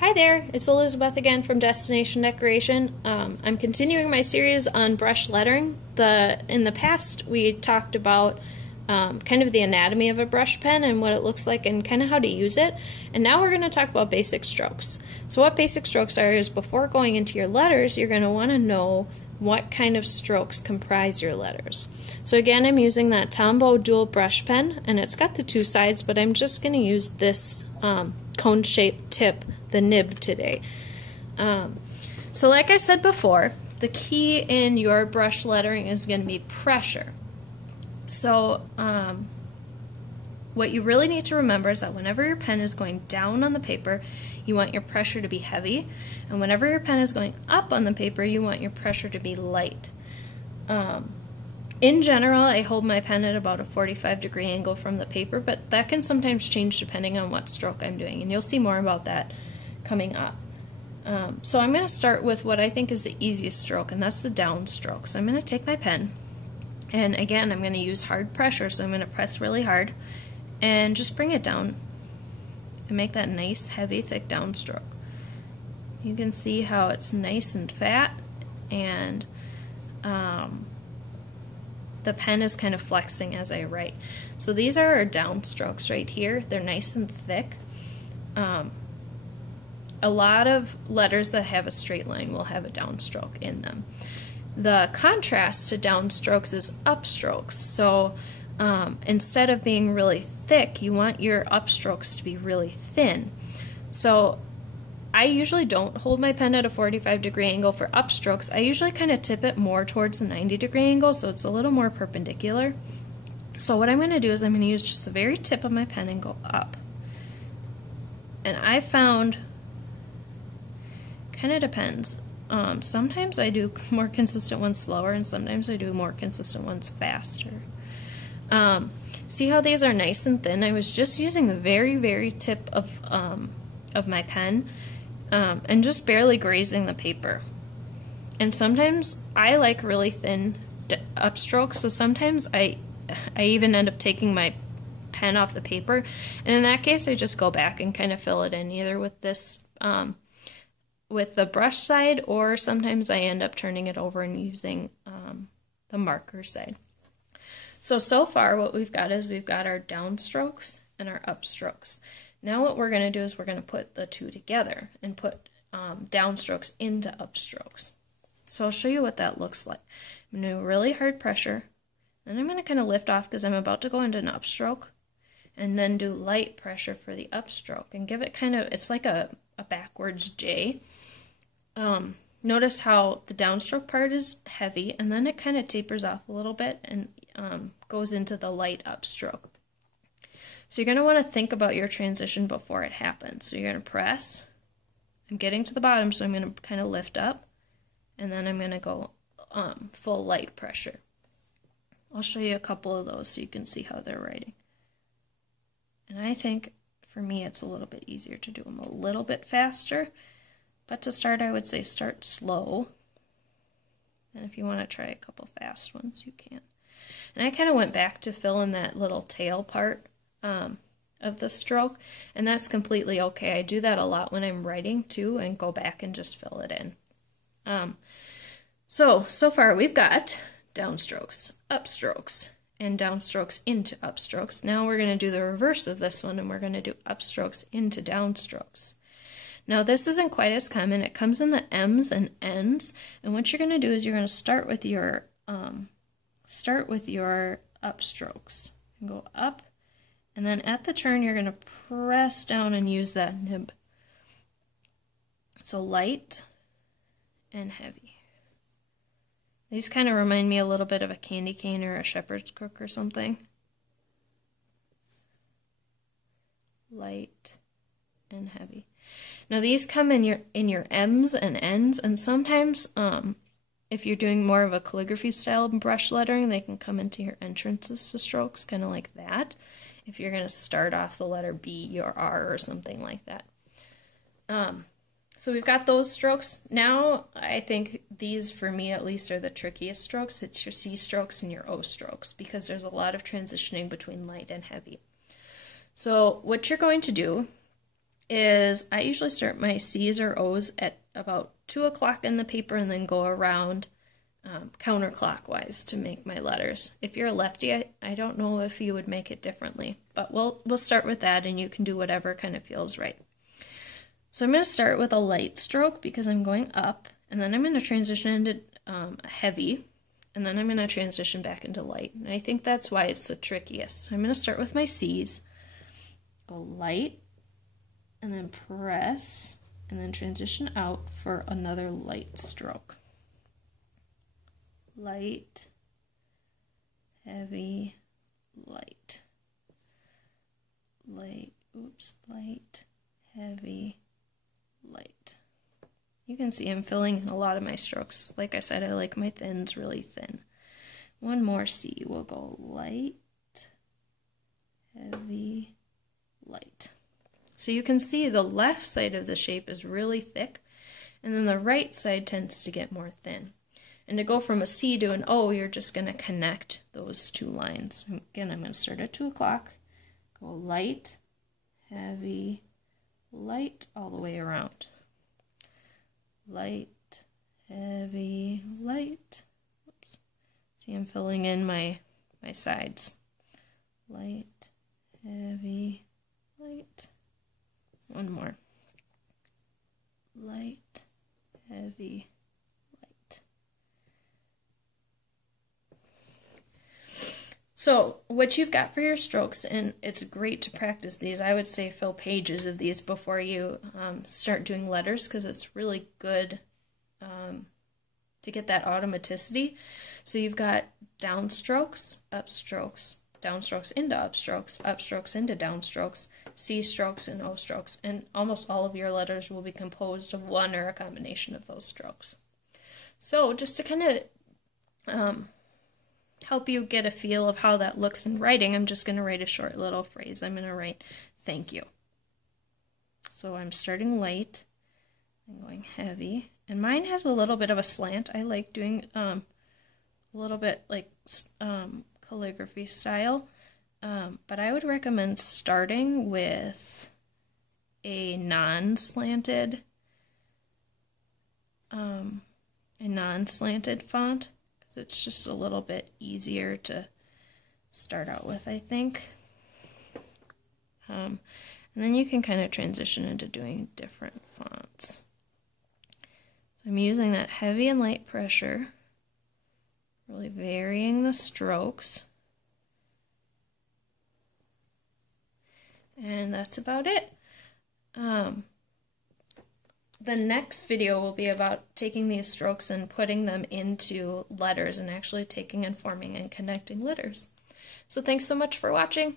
Hi there, it's Elizabeth again from Destination Decoration. I'm continuing my series on brush lettering. In the past we talked about kind of the anatomy of a brush pen and what it looks like and kind of how to use it. And now we're going to talk about basic strokes. So what basic strokes are is before going into your letters, you're going to want to know what kind of strokes comprise your letters. So again, I'm using that Tombow Dual Brush Pen, and it's got the two sides, but I'm just going to use this cone-shaped tip, the nib, today. So like I said before, the key in your brush lettering is going to be pressure. So what you really need to remember is that whenever your pen is going down on the paper, you want your pressure to be heavy, and whenever your pen is going up on the paper, you want your pressure to be light. In general, I hold my pen at about a 45-degree angle from the paper, but that can sometimes change depending on what stroke I'm doing, and you'll see more about that coming up. So I'm going to start with what I think is the easiest stroke, and that's the downstroke. So I'm going to take my pen, and again, I'm going to use hard pressure, so I'm going to press really hard and just bring it down and make that nice, heavy, thick downstroke. You can see how it's nice and fat, and the pen is kind of flexing as I write. So these are our downstrokes right here. They're nice and thick. A lot of letters that have a straight line will have a downstroke in them. The contrast to downstrokes is upstrokes. So instead of being really thick, you want your upstrokes to be really thin. So I usually don't hold my pen at a 45-degree angle for upstrokes. I usually kind of tip it more towards the 90-degree angle, so it's a little more perpendicular. So what I'm going to do is I'm going to use just the very tip of my pen and go up. And I found, kind of depends. Sometimes I do more consistent ones slower, and sometimes I do more consistent ones faster. See how these are nice and thin? I was just using the very, very tip of my pen and just barely grazing the paper. And sometimes I like really thin upstrokes, so sometimes I even end up taking my pen off the paper, and in that case I just go back and kind of fill it in either with this with the brush side, or sometimes I end up turning it over and using the marker side. So far what we've got is we've got our downstrokes and our upstrokes. Now what we're going to do is we're going to put the two together and put downstrokes into upstrokes. So I'll show you what that looks like. I'm going to do really hard pressure, then I'm going to kind of lift off because I'm about to go into an upstroke, and then do light pressure for the upstroke and give it kind of, it's like a backwards J. Notice how the downstroke part is heavy, and then it kind of tapers off a little bit and goes into the light upstroke. So you're going to want to think about your transition before it happens. So you're going to press. I'm getting to the bottom, so I'm going to kind of lift up, and then I'm going to go full light pressure. I'll show you a couple of those so you can see how they're writing. And I think for me it's a little bit easier to do them a little bit faster, but to start I would say start slow, and if you want to try a couple fast ones you can. And I kind of went back to fill in that little tail part of the stroke, and that's completely okay. I do that a lot when I'm writing too, and go back and just fill it in. So far we've got downstrokes, upstrokes, and downstrokes into upstrokes. Now we're going to do the reverse of this one, and we're going to do upstrokes into downstrokes. Now this isn't quite as common. It comes in the M's and N's, and what you're going to do is you're going to start with your upstrokes and go up, and then at the turn you're going to press down and use that nib. So light and heavy. These kind of remind me a little bit of a candy cane or a shepherd's crook or something. Light and heavy. Now these come in your M's and N's, and sometimes if you're doing more of a calligraphy style brush lettering, they can come into your entrances to strokes, kind of like that. If you're going to start off the letter B or R or something like that. So we've got those strokes. Now I think these, for me at least, are the trickiest strokes. It's your C strokes and your O strokes, because there's a lot of transitioning between light and heavy. So what you're going to do is I usually start my C's or O's at about 2 o'clock in the paper and then go around counterclockwise to make my letters. If you're a lefty, I don't know if you would make it differently, but we'll start with that, and you can do whatever kind of feels right. So I'm going to start with a light stroke because I'm going up, and then I'm going to transition into heavy, and then I'm going to transition back into light. And I think that's why it's the trickiest. So I'm going to start with my C's, go light, and then press, and then transition out for another light stroke. Light, heavy, light, light, light, heavy, light. You can see I'm filling in a lot of my strokes. Like I said, I like my thins really thin. One more C, we'll go light, heavy, light. So you can see the left side of the shape is really thick, and then the right side tends to get more thin. And to go from a C to an O, you're just going to connect those two lines. Again, I'm going to start at 2 o'clock, go light, heavy, light, all the way around. Light, heavy, light. Oops. See, I'm filling in my sides. Light, heavy, light. One more. Light, heavy, light. So what you've got for your strokes, and it's great to practice these. I would say fill pages of these before you start doing letters, because it's really good to get that automaticity. So you've got downstrokes, upstrokes, downstrokes into upstrokes, upstrokes into downstrokes, C strokes and O strokes, and almost all of your letters will be composed of one or a combination of those strokes. So just to kind of help you get a feel of how that looks in writing, I'm just going to write a short little phrase. I'm going to write thank you. So I'm starting light, I'm going heavy, and mine has a little bit of a slant. I like doing a little bit like calligraphy style, but I would recommend starting with a non-slanted font, because it's just a little bit easier to start out with, I think. And then you can kind of transition into doing different fonts. So I'm using that heavy and light pressure, really varying the strokes. And that's about it. The next video will be about taking these strokes and putting them into letters and actually taking and forming and connecting letters. So thanks so much for watching.